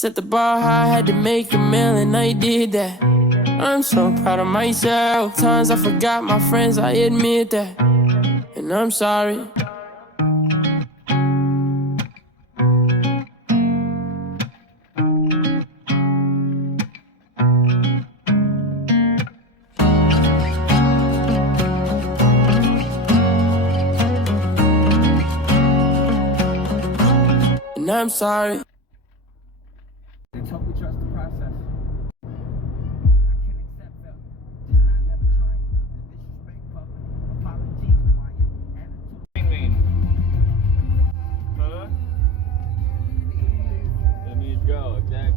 Set the bar high, had to make a meal and I did that. I'm so proud of myself. Times I forgot my friends, I admit that. And I'm sorry. And I'm sorry. They told me trust the process. I can't accept them. Just not never trying. The disrespect public. Apologies quiet. Attitude. Huh? That means go, exactly.